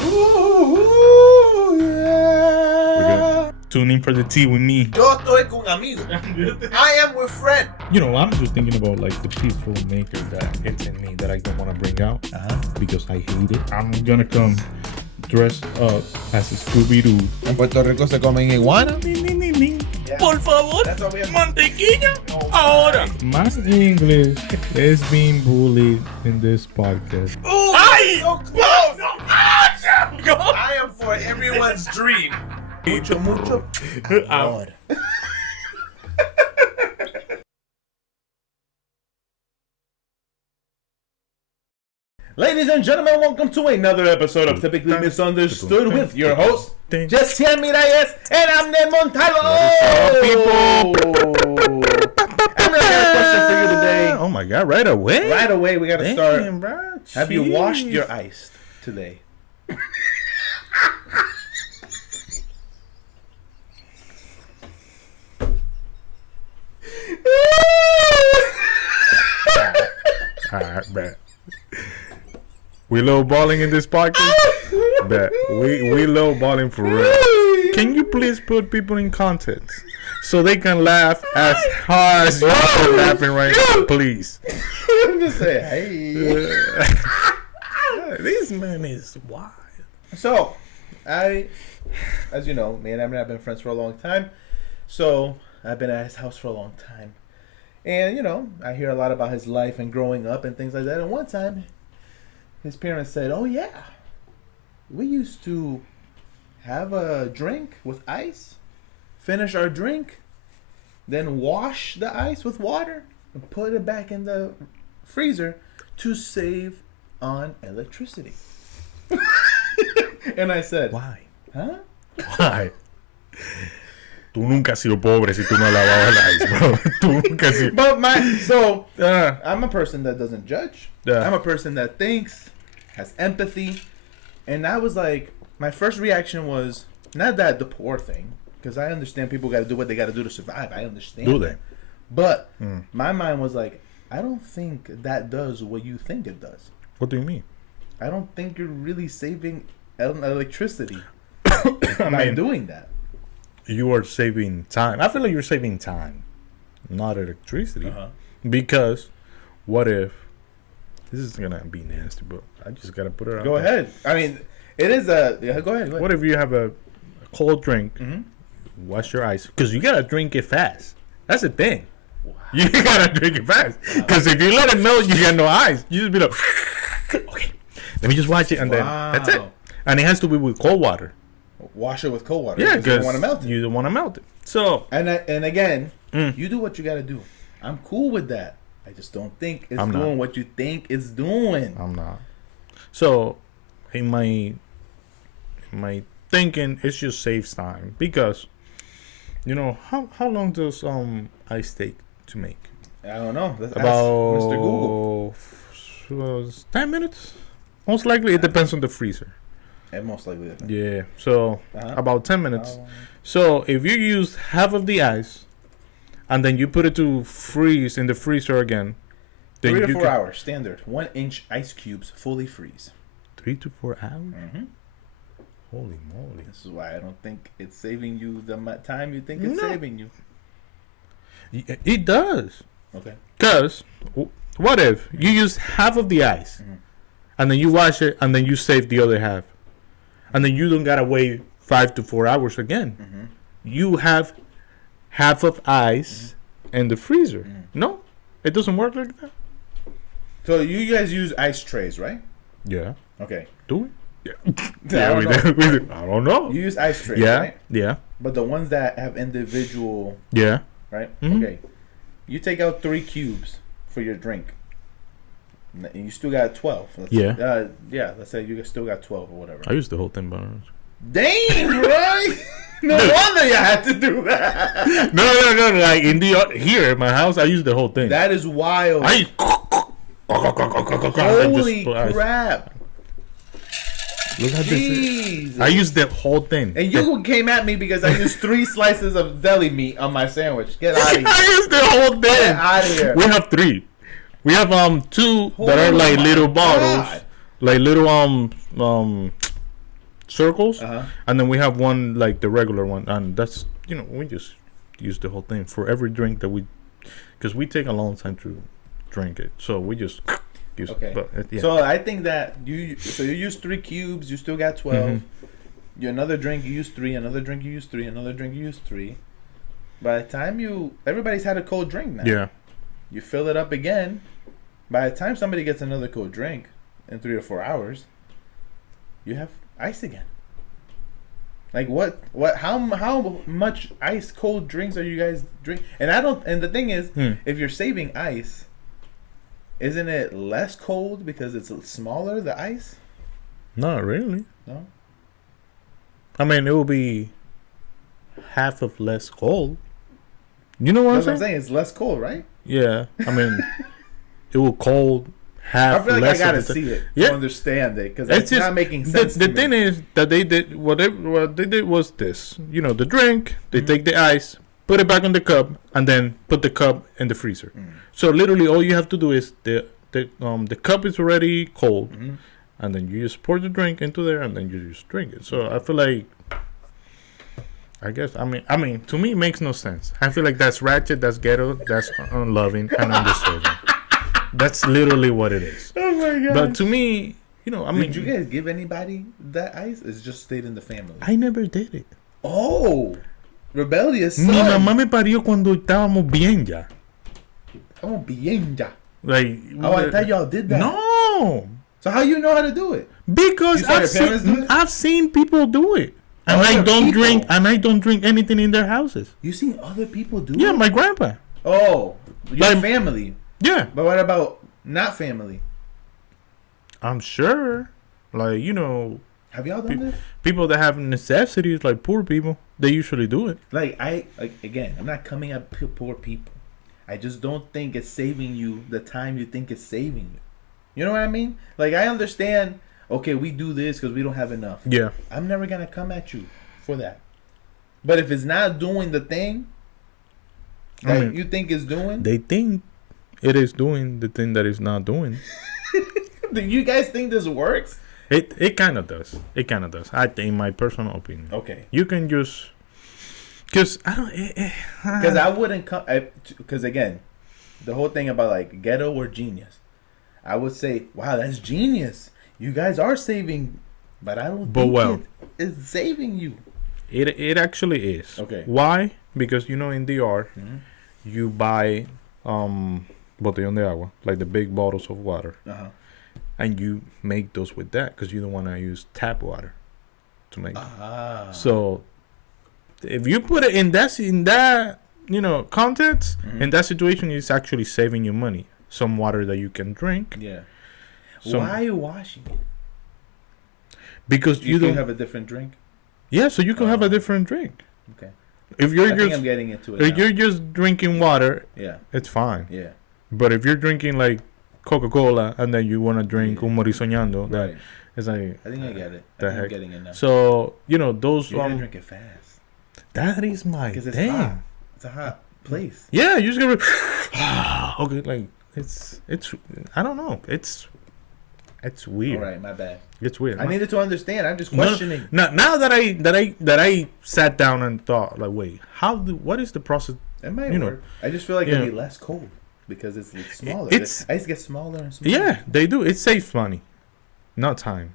Ooh, yeah. Tune in for the tea with me. Yo estoy con amigo. I am with friend. You know, I'm just thinking about like the peaceful nature that it's in me that I don't want to bring out because I hate it. I'm gonna come dressed up as a Scooby-Doo. En Puerto Rico se comen iguana. Yeah. Por favor, mantequilla. Ahora. My English is being bullied in this podcast. Ooh, Ay! So close. I am for everyone's dream. Mucho amor. Ladies and gentlemen, welcome to another episode of Typically Misunderstood with your host, Jehziel Miralles and Abner people. I'm gonna have a question for you today. Oh my God! Right away. Right away, we gotta start. Bro. Have you washed your ice today? Alright, bet. We low balling in this podcast? Bet. We low balling for real. Can you please put people in context so they can laugh as hard as you are laughing right now, please? I'm just saying, hey. This man is wild. So, as you know, me and Abner have been friends for a long time. So, I've been at his house for a long time. And, you know, I hear a lot about his life and growing up and things like that. And one time, his parents said, oh, yeah, we used to have a drink with ice, finish our drink, then wash the ice with water and put it back in the freezer to save on electricity. And I said, Why? huh? Why? Tú nunca has sido pobre si tú no lavabas el ice, bro. Tú nunca has sido... But I'm a person that doesn't judge. Yeah. I'm a person that thinks, has empathy. And I was like, my first reaction was, not that the poor thing, because I understand people got to do what they got to do to survive. I understand. Do they? But my mind was like, I don't think that does what you think it does. What do you mean? I don't think you're really saving electricity by doing that. You are saving time. I feel like you're saving time, not electricity. Because what if, this is going to be nasty, but I just got to put it out Go there. ahead. I mean, it is a... Yeah, go ahead. What if you have a cold drink, wash your ice, because you got to drink it fast. That's the thing. Wow. You got to drink it fast. Because if you let it melt, you got no ice. You just be like, okay, let me just watch it, and then that's it. And it has to be with cold water. Wash it with cold water. Yeah, because you don't want to melt it. You don't want to melt it. So, and again, you do what you got to do. I'm cool with that. I just don't think it's doing what you think it's doing. I'm not. So, in my thinking, it just saves time because, you know, how long does ice take to make? I don't know. Let's About ask Mr. Google. 10 minutes. Most likely, it depends on the freezer. And most likely. Yeah. So about 10 minutes. So if you use half of the ice, and then you put it to freeze in the freezer again, then 3 to 4 hours standard. 1-inch ice cubes fully freeze. 3 to 4 hours. Holy moly! This is why I don't think it's saving you the time you think it's saving you. It does. Okay. Because what if you use half of the ice, and then you wash it, and then you save the other half, and then you don't gotta wait 5 to 4 hours again. You have half of ice in the freezer. No, it doesn't work like that. So you guys use ice trays, right? Yeah. Okay. Do we? Yeah. I don't know. I don't know. You use ice trays, Yeah. right? Yeah. But the ones that have individual, Yeah. right? Okay. You take out 3 cubes for your drink. And you still got 12. Let's say you still got 12 or whatever. I used the whole thing, but Dang, right? No wonder you had to do that. no. Like here in my house, I use the whole thing. That is wild. Holy crap. Look at this. I used the whole thing. And you came at me because I used 3 slices of deli meat on my sandwich. Get out of here. I used the whole thing. Get out of here. We have 3. We have 2 that are like little bottles, like little circles, Uh-huh. and then we have one like the regular one, and that's we just use the whole thing for every drink that because we take a long time to drink it, so we just use Okay. it. But yeah. So I think that you use 3 cubes, you still got 12. Mm-hmm. Another drink you use 3, another drink you use 3, another drink you use 3. By the time everybody's had a cold drink now. Yeah. You fill it up again. By the time somebody gets another cold drink in 3 or 4 hours, you have ice again. Like what how much ice cold drinks are you guys drink? And the thing is, if you're saving ice, isn't it less cold because it's smaller, the ice? Not really. No. I mean, it will be half of less cold. You know what That's I'm what I'm saying. It's less cold, right? Yeah. I mean, it will cold half. I feel like less I gotta of the see it Yeah. to understand it because It's it's not making sense. The to thing me. is that they did what they did was this. The drink. They Mm-hmm. take the ice, put it back in the cup, and then put the cup in the freezer. So literally, all you have to do is the cup is already cold, and then you just pour the drink into there, and then you just drink it. So I feel like, I guess, I mean, to me, it makes no sense. I feel like that's ratchet, that's ghetto, that's unloving, and undeserving. That's literally what it is. Oh my god! But to me, I mean, did you guys give anybody that ice? It's just stayed in the family. I never did it. Oh, rebellious son. Mi mamá me parió cuando estábamos bien ya. Oh, bien ya. Like, Oh, I thought y'all did that. No, So how you know how to do it? because You saw your parents do it? I've seen people do it, and Other I don't people? drink, and I don't drink anything in their houses. You seen other people do Yeah, it? my grandpa. Oh, your Like- family. Yeah, But what about not family? I'm sure. Like Have y'all done this? people that have necessities, like poor people, they usually do it. Like again, I'm not coming at poor people. I just don't think it's saving you the time you think it's saving you. You know what I mean? Like I understand. Okay, we do this because we don't have enough. Yeah, I'm never gonna come at you for that. But if it's not doing the thing that you think it's doing, they think it is doing the thing that it's not doing. do you guys think this works? It kind of does. It kind of does. I think, in my personal opinion. Okay. You can just, because I don't. Because I wouldn't come. Because again, the whole thing about like ghetto or genius, I would say, wow, that's genius. You guys are saving, but I don't think it's saving you. It actually is. Okay. Why? Because in DR, you buy botellón de agua, like the big bottles of water, and you make those with that because you don't want to use tap water to make. So if you put it in that context, in that situation, it's actually saving you money. Some water that you can drink. Yeah. Why are you washing it? Because You don't can have a different drink. Yeah, so you can have a different drink. Okay. If you're I think I'm getting into it. if now. you're just drinking water, Yeah. it's fine. Yeah. But if you're drinking like Coca-Cola and then you want to drink un morisoñando, then Right. it's like, I think I get it. the I think I'm heck? getting it now. So those You gotta drink it fast. that is my Because it's thing. hot. It's a hot place. Yeah, you just gotta okay, like it's I don't know. It's weird. All right, my bad. It's weird. I needed to understand. I'm just questioning. Now that I sat down and thought, like, wait, what is the process? It might work. I just feel like it'll be less cold because it's smaller. It's- the ice gets smaller and smaller. Yeah, they do. It saves money, not time.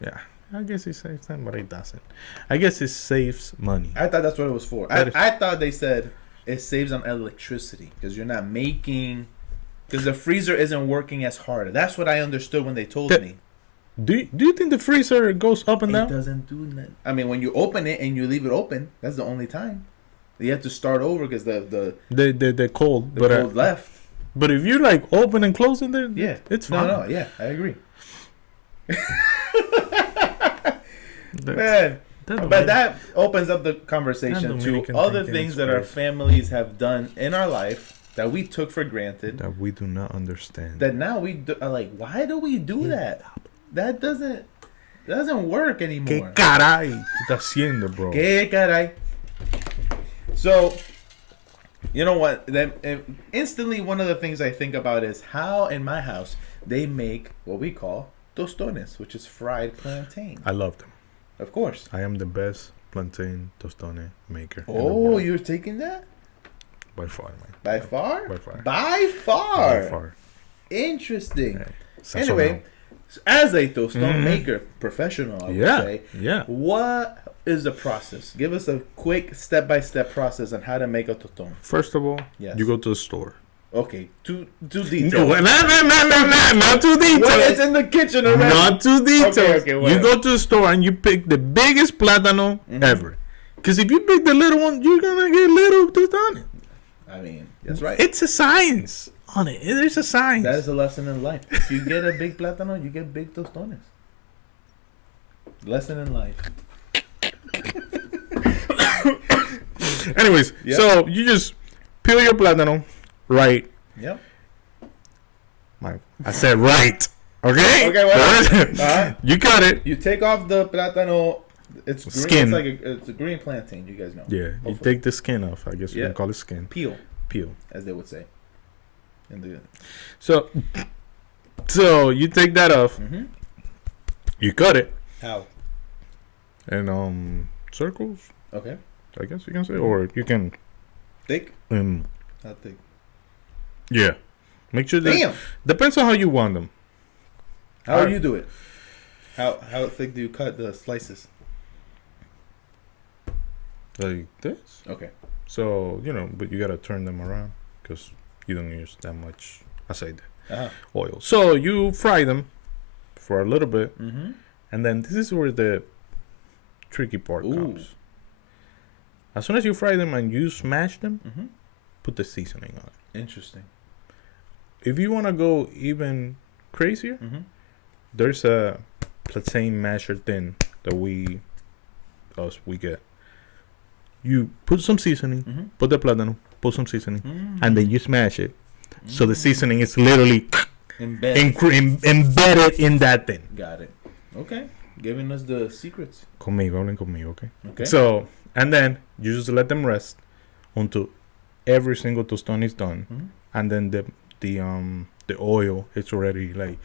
Yeah, I guess it saves time, but it doesn't. I guess it saves money. I thought that's what it was for. I thought they said it saves on electricity because you're not making. Because the freezer isn't working as hard. That's what I understood when they told me. Do you think the freezer goes up and It down? doesn't do that. I mean, when you open it and you leave it open, that's the only time. You have to start over because The cold, the but cold left. but if you like open and close in there, Yeah, it's fine. No, yeah, I agree. That- Man, that but that opens up the conversation That to Dominican other thinking things is that our crazy. families have done in our life that we took for granted. that we do not understand. That now are like, why do we do that? That doesn't work ¿Qué anymore. caray está haciendo, bro? ¿Qué caray? So, you know what? Then instantly, one of the things I think about is how in my house they make what we call tostones, which is fried plantain. I love them. Of course. I am the best plantain tostone maker. in the Oh, world. you're taking that? By far, man. By far? By far. By far. By far. Interesting. Hey, Anyway, as a tostone Mhm. maker professional, I would Yeah. say, Yeah. what is the process? Give us a quick step-by-step process on how to make a tostone. First of all, Yes. you go to the store. Okay, too No, detailed. not too When it's detailed. in the kitchen already. Not too detailed. Okay, you whatever. go to the store and you pick the biggest plátano ever. Because if you pick the little one, you're gonna get little tostones. I mean, that's right. It's a science on it. There's a science. That is a lesson in life. If you get a big plátano, you get big tostones. Lesson in life. Anyways, Yep. so you just peel your plátano, right? Yep. I said right. Okay. Okay, whatever. Uh-huh. You cut it. You take off the plátano. It's green. Skin. It's a green plantain. You guys know. Yeah. You Hopefully. take the skin off. I guess you Yeah. can call it skin. Peel, Peel. as they would say. In the. So you take that off. Mm-hmm. You cut it How? in circles. Okay. I guess you can say, or you can. Thick. Um. How thick? Yeah. Make sure that Damn. depends on how you want them. How do you do it? How thick do you cut the slices? Like this. Okay. So but you gotta turn them around because you don't use that much. I say that. Uh-huh. Oil. So you fry them for a little bit, Mm-hmm. and then this is where the tricky part Ooh. comes. As soon as you fry them and you smash them, Mm-hmm. put the seasoning on it. Interesting. If you want to go even crazier, Mm-hmm. there's a plantain masher thing that we get. You put some seasoning, Mm-hmm. put the plátano, put some seasoning, Mm. and then you smash it. So the seasoning is literally Embedded. embedded in that thing. Got it. Okay. Giving us the secrets. Conmigo, hablen conmigo, okay? Okay. So, and then you just let them rest until every single tostón is done, Mhm. and then the oil it's already like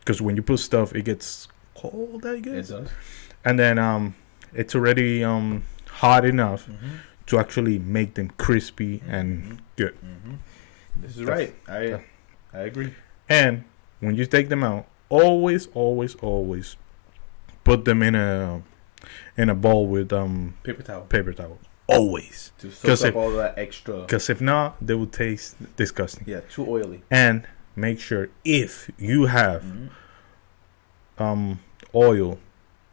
because when you put stuff it gets cold, I It guess, does. and then it's already hot enough Mm-hmm. to actually make them crispy and good. Mm-hmm. This is right. I agree. And when you take them out, always put them in a bowl with Paper towel. paper towels. Always. To 'Cause soak up if- all that extra. Because if not, they will taste disgusting. Yeah, too oily. And make sure if you have Mm-hmm. oil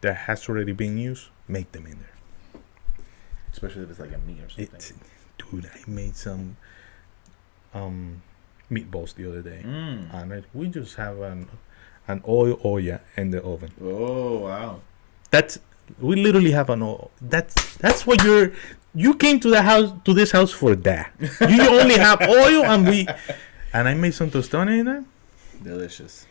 that has already been used, make them in there. Especially if it's like a meat or something. Dude, I made some meatballs the other day, and we just have an oil olla in the oven. Oh, wow. We literally have an oil. That's what you came to this house for that. You only have oil, and I made some tostones in there. Delicious.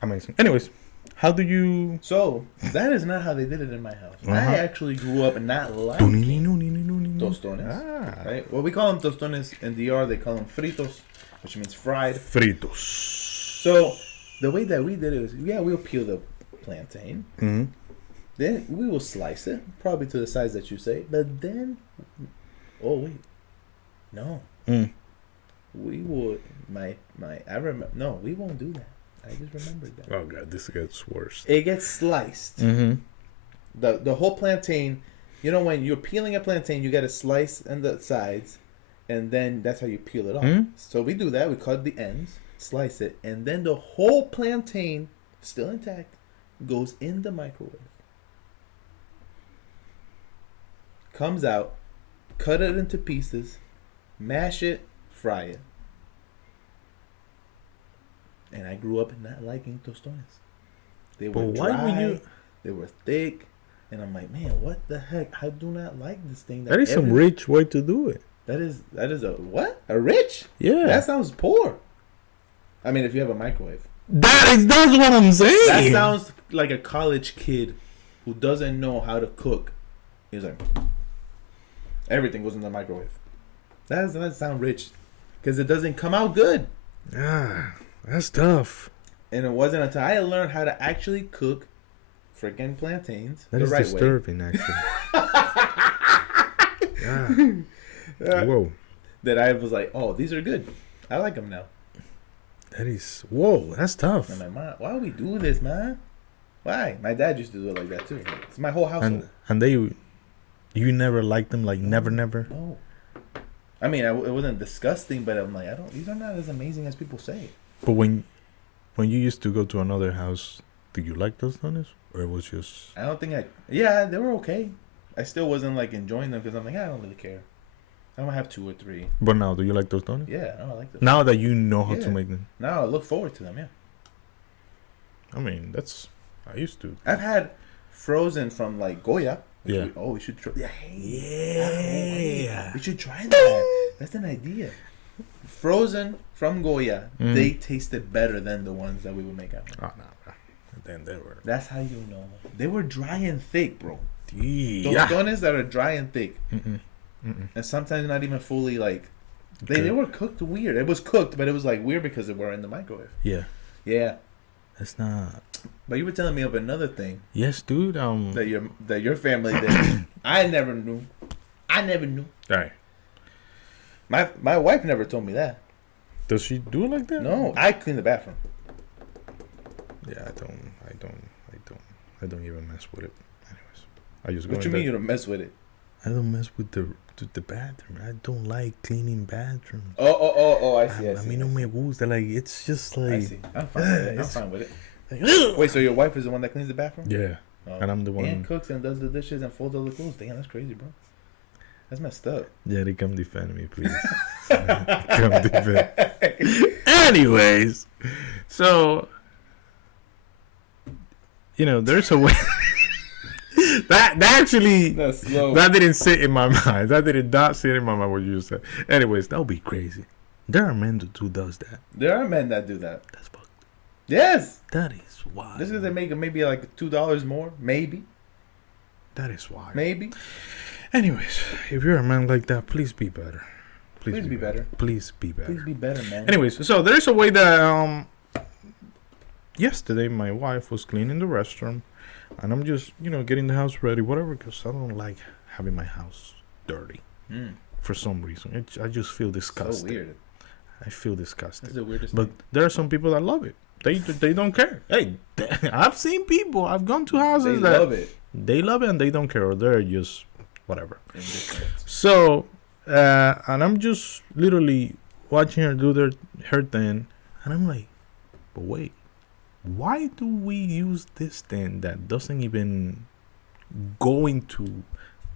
Amazing. Anyways, how do you? So, that is not how they did it in my house. I Uh-huh. actually grew up not liking Tostones. tostones. Ah. Right? Well, we call them tostones in DR. They call them fritos, which means fried. Fritos. So, the way that we did it was, we'll peel the plantain. Mm-hmm. Then we will slice it, probably to the size that you say. But then, oh wait, no, we would. I remember. No, we won't do that. I just remembered that. Oh god, this gets worse. It gets sliced. Mm-hmm. The whole plantain. When you're peeling a plantain, you got to slice on the sides, and then that's how you peel it off. Mhm. So we do that. We cut the ends, slice it, and then the whole plantain, still intact, goes in the microwave. Comes out, cut it into pieces, mash it, fry it. And I grew up not liking tostones. They were But why dry, would you? they were thick, and I'm like, man, what the heck? I do not like this thing. That is some rich way to do it. That is a what? A rich? Yeah. That sounds poor. I mean, if you have a microwave. That's what I'm saying. That sounds like a college kid who doesn't know how to cook. He's like, everything goes in the microwave. That doesn't sound rich, because it doesn't come out good. Ah, that's tough. And it wasn't until I learned how to actually cook freaking plantains That the is right disturbing, actually. Yeah. Whoa. That I was like, oh, these are good. I like them now. That is... Whoa, that's tough. I'm like, Ma, why do we do this, man? Why? My dad used to do it like that, too. It's my whole household. And they... You never liked them? Like, never? No. I mean, it wasn't disgusting, but I'm like, these are not as amazing as people say. But when you used to go to another house, did you like those donuts? Or it was just... I don't think yeah, they were okay. I still wasn't, like, enjoying them because I'm like, I don't really care. I'm going to have 2 or 3. But now, do you like those donuts? Yeah, I like them. Now that you know how to make them. Now I look forward to them, yeah. I mean, that's... I used to. I've had frozen from, like, Goya. Yeah. We should try. Yeah. Yeah. We should try that. That's an idea. Frozen from Goya, they tasted better than the ones that we would make at home. Oh, no. Then they were... That's how you know. They were dry and thick, bro. Yeah. Those donuts that are dry and thick. And sometimes not even fully, like... They were cooked weird. It was cooked, but it was, like, weird because they were in the microwave. Yeah. Yeah. That's not... But you were telling me of another thing. Yes, dude. That your family did. I never knew. All right. My wife never told me that. Does she do it like that? No, I clean the bathroom. Yeah, I don't even mess with it. Anyways, I just go. What you mean you don't mess with it? I don't mess with the bathroom. I don't like cleaning bathrooms. Oh, I see. I mean, no me gusta. Like, it's just like... I see. I'm fine with it. Like, wait, so your wife is the one that cleans the bathroom? Yeah. Oh. And I'm the one... And cooks and does the dishes and folds all the clothes. Damn, that's crazy, bro. That's messed up. Yeah, they come defend me, please. Come defend. Anyways, so... You know, there's a way... that actually... That didn't sit in my mind. That did not sit in my mind what you just said. Anyways, that would be crazy. There are men who does that. There are men that do that. That's fucked. Yes. That is wild. This is they make maybe like $2 more, maybe. That is wild. Maybe. Anyways, if you're a man like that, please be better. Please be better. Please be better. Please be better, man. Anyways, so there's a way that yesterday my wife was cleaning the restroom, and I'm just getting the house ready, whatever, because I don't like having my house dirty for some reason. I just feel disgusted. So weird. I feel disgusted. That's the weirdest but thing. There are some people that love it. They don't care. Hey, I've seen people. I've gone to houses that love it. They love it and they don't care, or they're just whatever. So, and I'm just literally watching her do her thing, and I'm like, but wait, why do we use this thing that doesn't even go into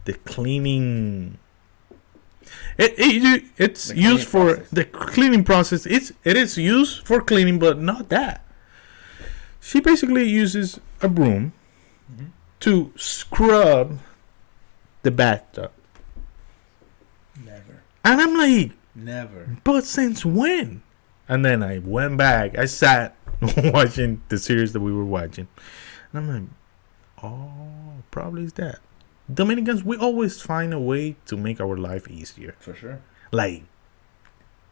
the cleaning? It's used for the cleaning process. It is used for cleaning, but not that. She basically uses a broom to scrub the bathtub. Never. And I'm like, never. But since when? And then I went back. I sat watching the series that we were watching. And I'm like, oh, probably it's that. Dominicans, we always find a way to make our life easier. For sure. Like,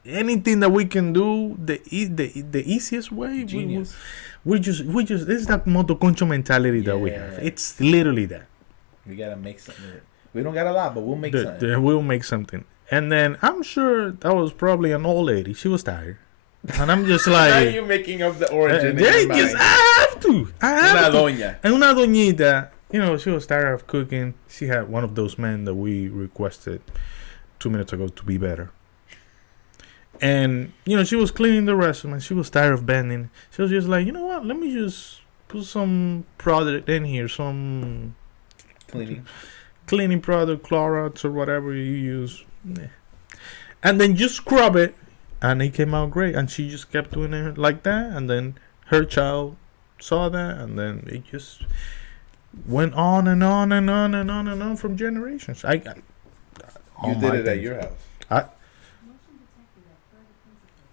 anything that we can do, the easiest way. Genius. We just this is that motoconcho mentality that we have. It's literally that. We gotta make something. We don't got a lot, but we'll make something. We'll make something. And then I'm sure that was probably an old lady. She was tired. And I'm just like... Now you're making up the origin. I have to. Una doña. And una doñita, she was tired of cooking. She had one of those men that we requested 2 minutes ago to be better. And, she was cleaning the restroom and she was tired of bending. She was just like, you know what? Let me just put some product in here. Some cleaning product, Clorox or whatever you use. And then just scrub it. And it came out great. And she just kept doing it like that. And then her child saw that. And then it just went on and on and on and on and on from generations. You did it at your house.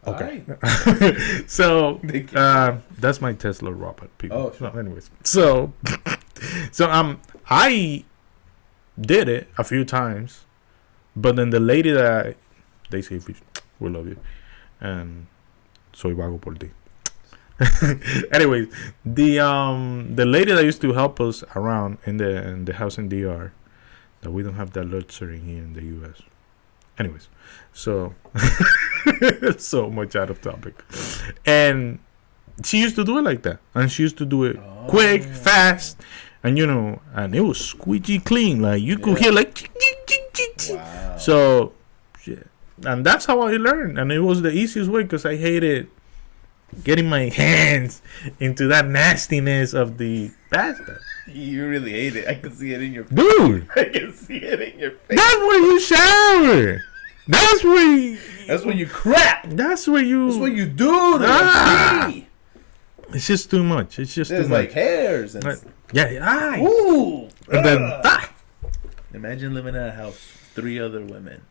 Okay. So that's my Tesla robot, people. Oh, sure. So anyways, so I did it a few times, but then the lady that they say we love you, and soy vago por ti. Anyways, the lady that used to help us around in the house in DR, that we don't have that luxury here in the US. Anyways, so so much out of topic, and she used to do it like that, and she used to do it quick, fast, and and it was squeegee clean. Like you could hear like. Wow. So, yeah. And that's how I learned, and it was the easiest way because I hated getting my hands into that nastiness of the pasta. You really hate it. I can see it in your face. Dude, I can see it in your face. that's where you shower. That's where you. That's when you crap. That's where you. That's what you do. It's just too much. It's just There's too much. like hairs and Yeah. ooh. And then Imagine living in a house, 3 other women.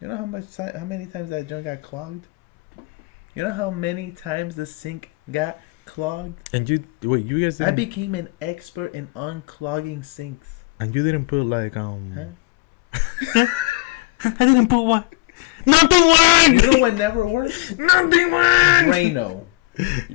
You know how many times that joint got clogged? You know how many times the sink got clogged? And you guys I didn't, became an expert in unclogging sinks. and you didn't put like Huh? I didn't put what? Nothing worked. You know what never works? Nothing worked. Drano.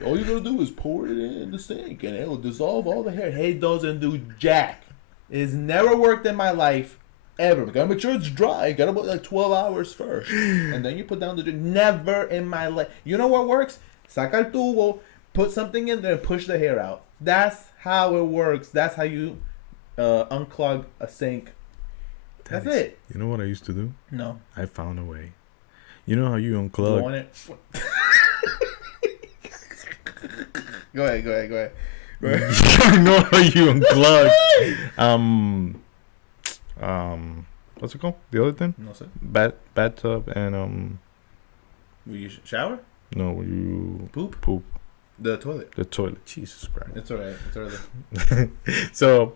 All you gotta do is pour it in the sink and it'll dissolve all the hair. Hey, doesn't do jack. It's never worked in my life. Ever. You gotta make sure it's dry. You gotta put like 12 hours first. And then you put down the drink. Never in my life. You know what works? Saca el tubo, put something in there and push the hair out. That's how it works. That's how you unclog a sink. That's it. You know what I used to do? No. I found a way. You know how you You unclog? want it? Go ahead. You know how you unclog? What's it called? The other thing? No, sir. Bathtub and Will you shower? No, you Poop? The toilet. the toilet. Jesus Christ. It's alright. It's alright. So,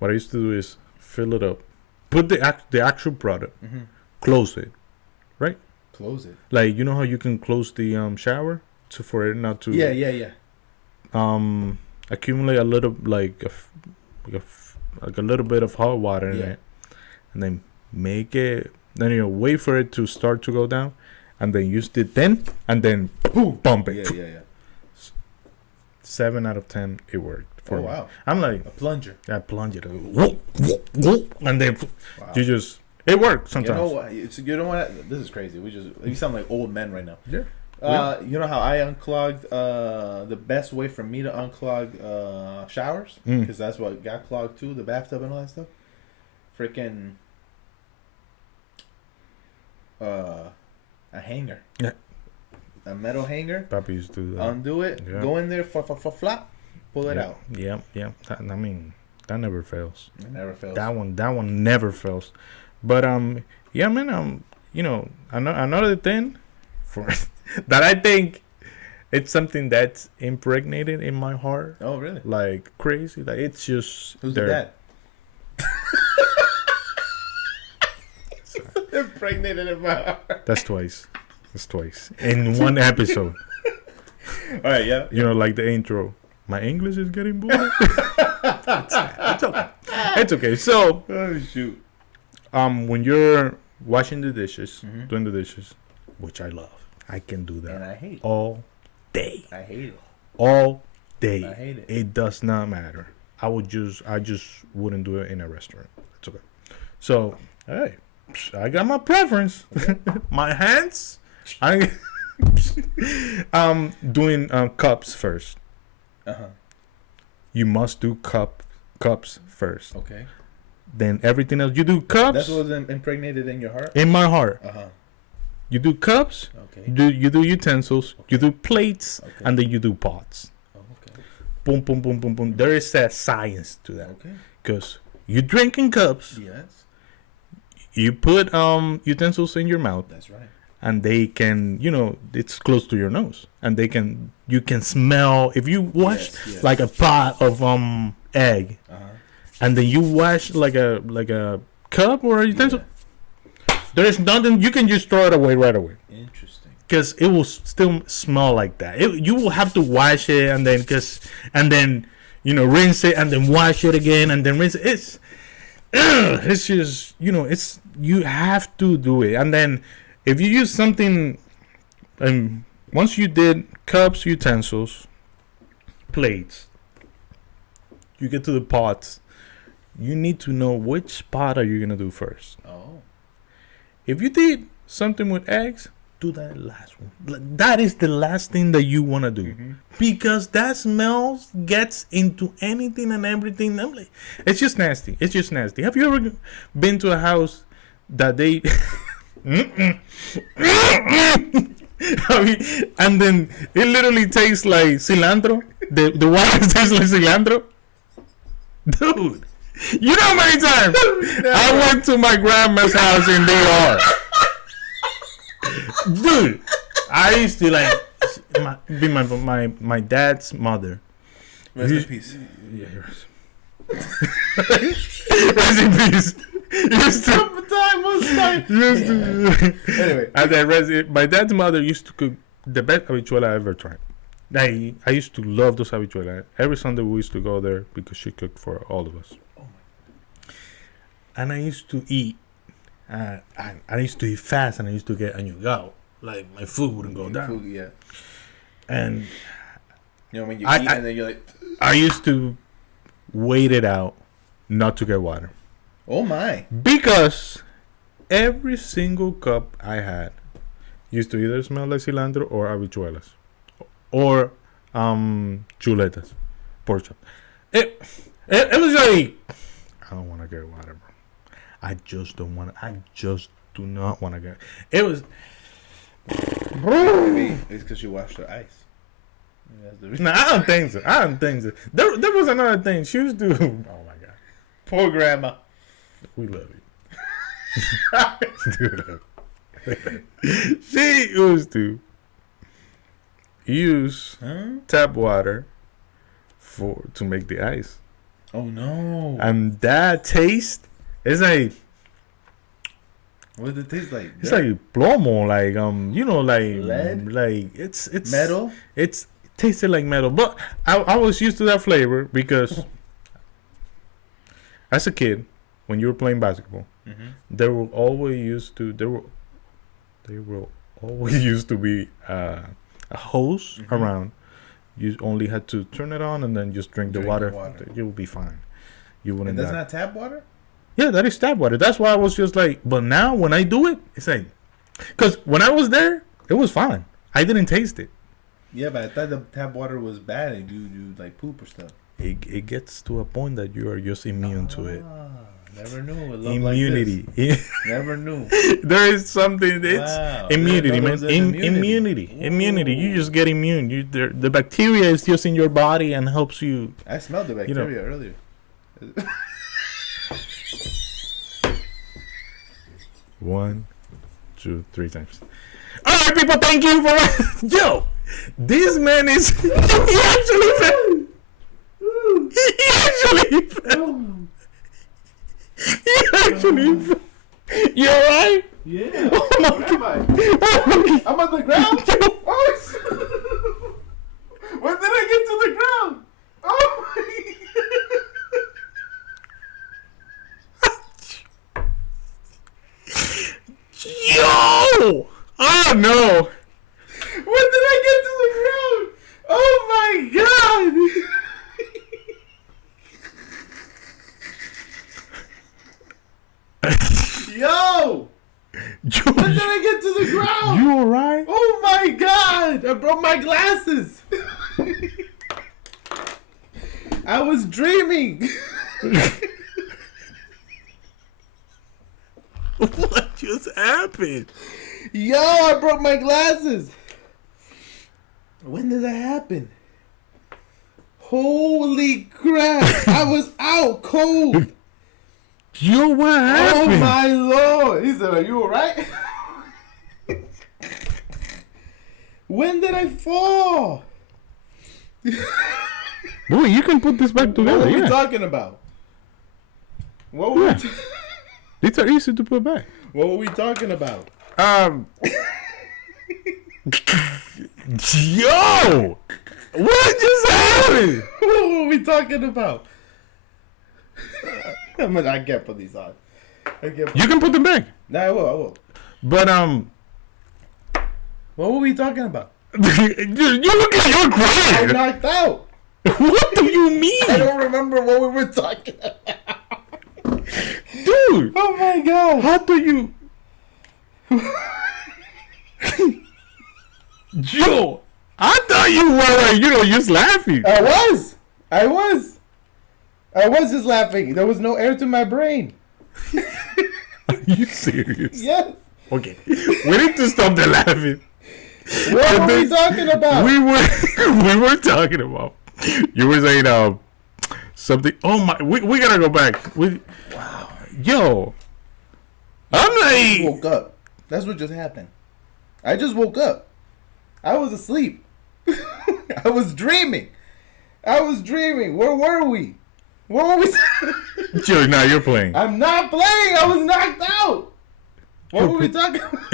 what I used to do is fill it up, put the actual product, Mm-hmm. close it, right? Close it. Like you know how you can close the shower for it not to Yeah. accumulate a little like a little bit of hot water in Yeah. it, and then make it. Then wait for it to start to go down, and then use it then, and then bump it. Yeah. 7 out of 10, it worked for Oh me. wow. I'm like, A plunger. I plunge it, and then Wow. you just it works You know sometimes. what? You know what? This is crazy. We sound like old men right now. Yeah. You know how I unclogged? The best way for me to unclog showers, Mm. because that's what got clogged too, the bathtub and all that stuff. Freaking a hanger. Yeah. A metal hanger. Papi used to do that. Undo it. Yeah. Go in there. Flop. Pull it yeah. out. Yeah. I mean, that never fails. It never fails. That one never fails. But yeah, man. Another thing for that I think it's something that's impregnated in my heart, Oh really? like crazy. Like it's just Who's the there. dad? Impregnated in my heart. That's twice in one episode. All right, yeah. Like the intro. My English is getting bored. It's okay. It's okay. So, Oh shoot. when you're washing the dishes, Mhm. doing the dishes, which I love, I can do that And I hate it. all day. I hate it. All day. I hate it. It does not matter. I just wouldn't do it in a restaurant. It's okay. So, hey, I got my preference. My hands. I doing cups first. You must do cups first. Okay. Then everything else you do cups. That's what was impregnated in your heart. In my heart. You do cups. Okay. You do utensils. You do plates, Okay. and then you do pots. Oh, okay. Boom, boom, boom, boom, boom. There is a science to that. Okay. Because you drink in cups, Yes. you put utensils in your mouth, That's right. and they can, it's close to your nose, and you can smell. If you wash Yes. like a pot of egg, and then you wash like a cup or a utensil, there is nothing. You can just throw it away right away. Interesting. Because it will still smell like that. You will have to wash it and then rinse it and then wash it again and then rinse it. It's just you have to do it. And then if you use something once you did cups, utensils, plates, you get to the pots. You need to know which pot are you gonna do first. Oh. If you did something with eggs, do that last one. That is the last thing that you wanna do, because that smell gets into anything and everything. I'm like, it's just nasty. It's just nasty. Have you ever been to a house that they? I mean, and then it literally tastes like cilantro. The water tastes like cilantro. Dude, you know how many times I went to my grandma's house and they are. Dude, I used to like be my dad's mother. Rest in peace. Yeah, rest in peace. Used to, Anyway, and then my dad's mother used to cook the best habichuela I ever tried. I used to love those habichuelas. Every Sunday we used to go there because she cooked for all of us. Oh my. And I used to eat. I used to eat fast, and I used to get añugado. Like my food wouldn't go down. Food, yeah. And you know when you eat and then you're like, I used to wait it out, not to get water, oh my. because every single cup I had used to either smell like cilantro or habichuelas, or chuletas, pork chop. It was like, I don't want to get water, bro. I just don't want to. I just do not want to get. It was. Maybe it's because you washed the ice. No, I don't think so. I don't think so. There was another thing. She used to. Oh my god. Poor grandma. We love you. She used to use tap water to make the ice. Oh no. And that taste is like. What does it taste like? It's like plomo, like like lead? like it's Metal? It tasted like metal, but I was used to that flavor because as a kid, when you were playing basketball, there were always used to be a hose around. You only had to turn it on and then just drink the water. You will be fine. You wouldn't. And that's not tap water? Yeah, that is tap water. That's why I was just like, but now when I do it, it's like, because when I was there, it was fine. I didn't taste it. Yeah, but I thought the tap water was bad and you like poop or stuff. It gets to a point that you are just immune to it. Never knew. Immunity. Like never knew. There is something. It's immunity, man. Immunity. Immunity. You just get immune. The bacteria is just in your body and helps you. I smelled the bacteria earlier. 1, 2, 3 times. All right, people. Thank you for yo. This man is. He actually fell. He actually fell. He actually fell. You alright? Yeah. Oh my Where am I? I'm on the ground. When did I get to the ground? Oh my. Yo! Oh no! When did I get to the ground? Oh my god! Yo! When did I get to the ground? You alright? Oh my god! I broke my glasses! I was dreaming! What just happened? Yo, I broke my glasses! When did that happen? Holy crap! I was out cold! Yo, what happened? Oh my lord! He said, are you alright? When did I fall? Boy, you can put this back together. What were we talking about? What were we These are easy to put back. What were we talking about? Yo! What just happened? What were we talking about? I can't put these on. You can put them back. Nah, I will. But What were we talking about? You look like you're I crying. knocked out. What do you mean? I don't remember what we were talking about. Dude, Oh my god. how do you... Yo, I thought you were like, just laughing. I was just laughing. There was no air to my brain. Are you serious? Yes. Okay, we need to stop the laughing. What were we talking about? We were talking about. You were saying something. Oh my, we gotta go back. Wow. Yo, I'm I like, woke up. That's what just happened. I just woke up. I was asleep. I was dreaming. Where were we? What were we? Joe, now you're playing. I'm not playing. I was knocked out. What were we talking about?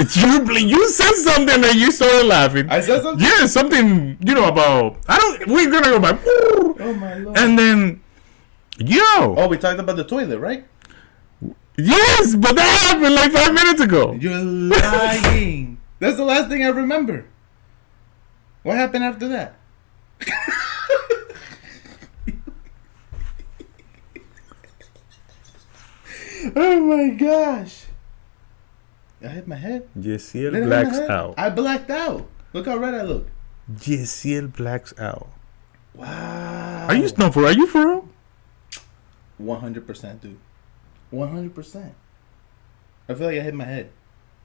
You said something and you started laughing. I said something? Yeah, something, about, we're gonna go back. Oh my lord. And then, Oh, we talked about the toilet, right? yes, but that happened like 5 minutes ago. You're lying. That's the last thing I remember. What happened after that? Oh my gosh. I hit my head. Jehziel Did I hit my blacks head? out. I blacked out. Look how red I look. Jehziel blacks out. Wow. Are you for real? 100%, dude. 100%. I feel like I hit my head.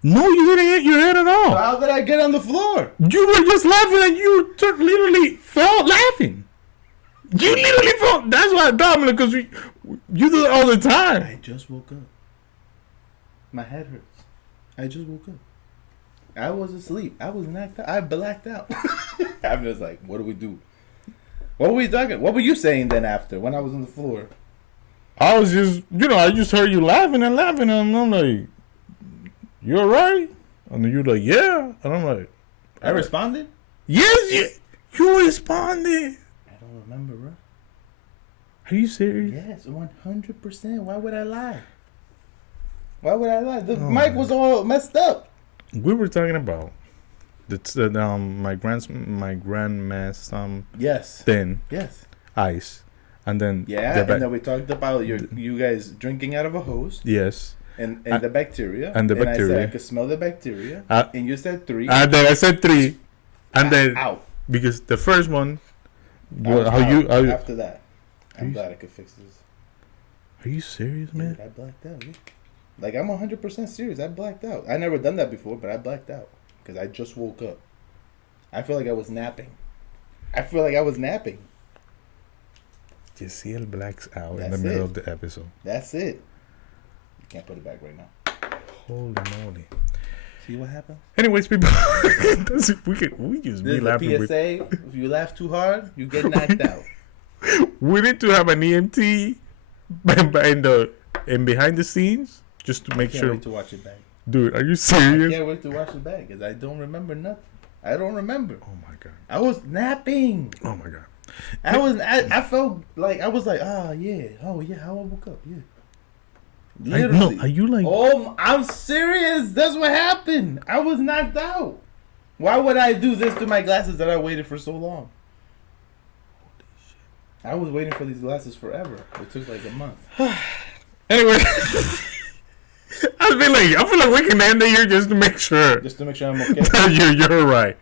No, you didn't hit your head at all. How did I get on the floor? You were just laughing and you literally fell laughing. You literally fell. That's why, Dominic, because you do it all the time. I just woke up. My head hurts. I just woke up. I was asleep. I was knocked out. I blacked out. I'm just like, what do we do? What were we talking? What were you saying then after when I was on the floor? I was just, I just heard you laughing, and I'm like, you alright? And then you're like, yeah. And I'm like, I responded? yes, you responded. I don't remember, bro. Are you serious? Yes, 100%. Why would I lie? Why would I lie? The mic was all messed up. We were talking about my grandma's Yes. thin Yes. ice, and then Yeah, and then we talked about you guys drinking out of a hose. yes, And the bacteria. And the I said bacteria. I could smell the bacteria. And you said 3. and then I said 3, and then out. because the first one, I was how out you after that. I'm glad I could fix this. are you serious, man? Dude, I blacked out. Yeah. Like, I'm 100% serious. I blacked out. I never done that before, but I blacked out because I just woke up. I feel like I was napping. Jehziel blacks out in That's the middle it. of the episode. That's it. You can't put it back right now. Holy moly! See what happened? Anyways, people, we just be This is laughing. the PSA. If you laugh too hard, you get knocked out. We need to have an EMT in behind the scenes just to make Can't sure. wait to watch it back. Dude, are you I serious? can't wait to watch it back because I don't remember nothing. I don't remember. Oh my god! I was napping. Oh my god! I felt like I was like, how I woke up, yeah. Literally. No, are you like? Oh, I'm serious. That's what happened. I was knocked out. Why would I do this to my glasses that I waited for so long? I was waiting for these glasses forever. It took like a month. Anyway, I feel like we can end the year just to make sure Just to make sure I'm okay. that you're right.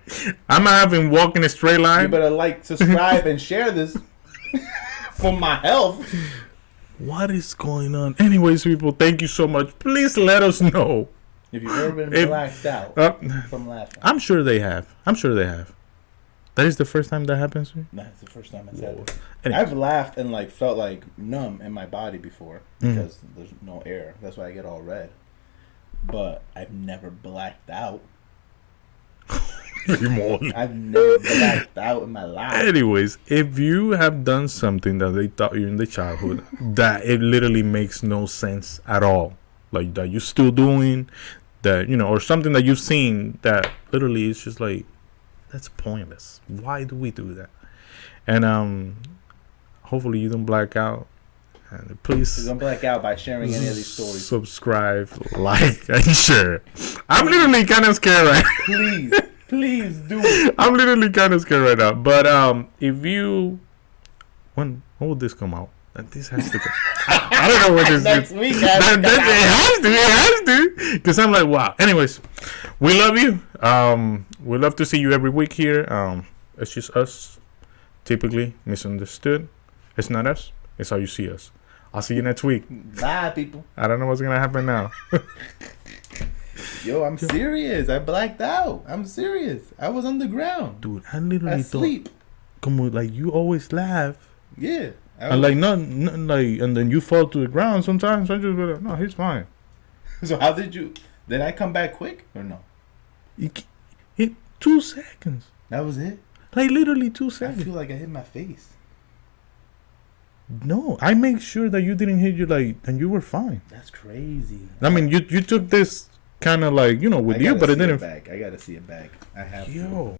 I'm not having walk in a straight You line. better like, subscribe, and share this for my health. What is going on? Anyways, people, thank you so much. Please let us know. If you've ever been blacked out from laughing. I'm sure they have. That is the first time that happens to me? Nah, it's the first time it's happened. Anyway. I've laughed and like felt like numb in my body before because there's no air. That's why I get all red. But I've never blacked out. I've never blacked out in my life. Anyways, if you have done something that they taught you in the childhood that it literally makes no sense at all, like that you're still doing, that or something that you've seen that literally is just like, that's pointless. Why do we do that? And hopefully you don't black out. And please Don't black out by sharing any of these stories. subscribe, like, and share. I'm literally kind of scared right now. Please Please do. I'm literally kind of scared right now. But if you, when will this come out? This has to come. I don't know when this Next week. it has to. Because I'm like, wow. Anyways, we love you. We love to see you every week here. It's just us, typically misunderstood. It's not us. It's how you see us. I'll see you next week. Bye, people. I don't know what's gonna happen now. Yo, I'm serious. I blacked out. I'm serious. I was on the ground. Dude, I literally Asleep. thought, come on, like you always laugh. Yeah. And like nothing like, and then you fall to the ground. Sometimes I just be like, no, he's fine. So how did you? Did I come back quick or no? It 2 seconds. That was it. Like literally 2 I seconds. feel like I hit my face. No, I make sure that you didn't hit you like, and you were fine. That's crazy. I mean, you took this kind of like, with you, but it didn't. I gotta see it back. I have to. Yo.